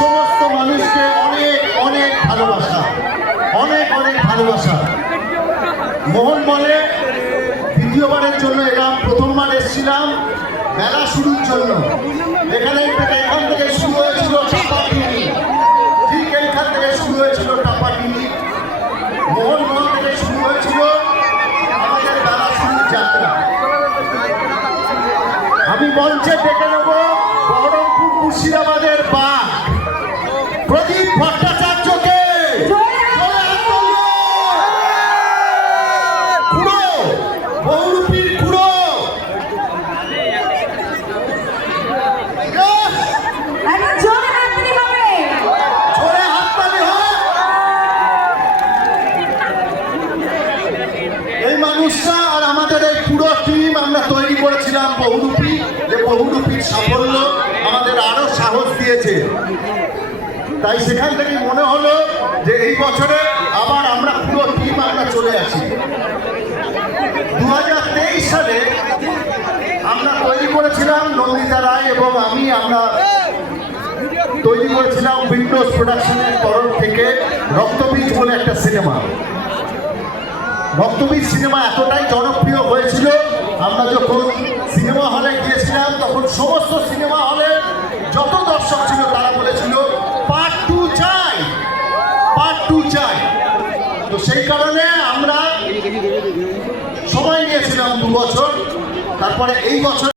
সমস্ত মানুষকে অনেক অনেক ভালোবাসা, অনেক অনেক ভালোবাসা। মোহন বলে দ্বিতীয়বারের জন্য এলাম, প্রথমবার এসেছিলাম মেলা শুরুর জন্য। এখান থেকে শুরু হয়েছিল টাপাটিনি, ঠিক এইখান থেকে শুরু হয়েছিল টাপাটিনি। মোহনমোহন থেকে শুরু হয়েছিল আমাদের মেলা শুরুর যাত্রা। আমি মঞ্চে ডেকে নেব বহরমপুর মুর্শিদাবাদের বাঘ প্রদীপ ভট্টাচার্যকে। বহুরূপীর খুড়ো জোরে হাততালি হয়। এই মানুষটা আর আমাদের এই পুরো টিম আমরা তৈরি করেছিলাম বহুরূপী। যে বহুরূপীর সাফল্য আমাদের আরো সাহস দিয়েছে। তাই সেখান থেকে মনে হলো যে এই বছরে আবার আমরা পুরো টিম আমরা চলে আসি। 2023 সালে আমরা তৈরি করেছিলাম, নন্দিতা রায় এবং আমরা তৈরি করেছিলাম উইন্ডোজ প্রোডাকশনের তরফ থেকে রক্তবীজ বলে একটা সিনেমা। রক্তবীজ সিনেমা এতটাই জনপ্রিয় হয়েছিল, আমরা যখন সিনেমা হলে গিয়েছিলাম তখন সমস্ত সিনেমা হলে যত দর্শক ছিল তারা বলেছিল পার্ট 2 চাই, পার্ট 2 চাই। তো সেই কারণে আমরা সময় নিয়েছিলাম 2 বছর। তারপরে এই বছর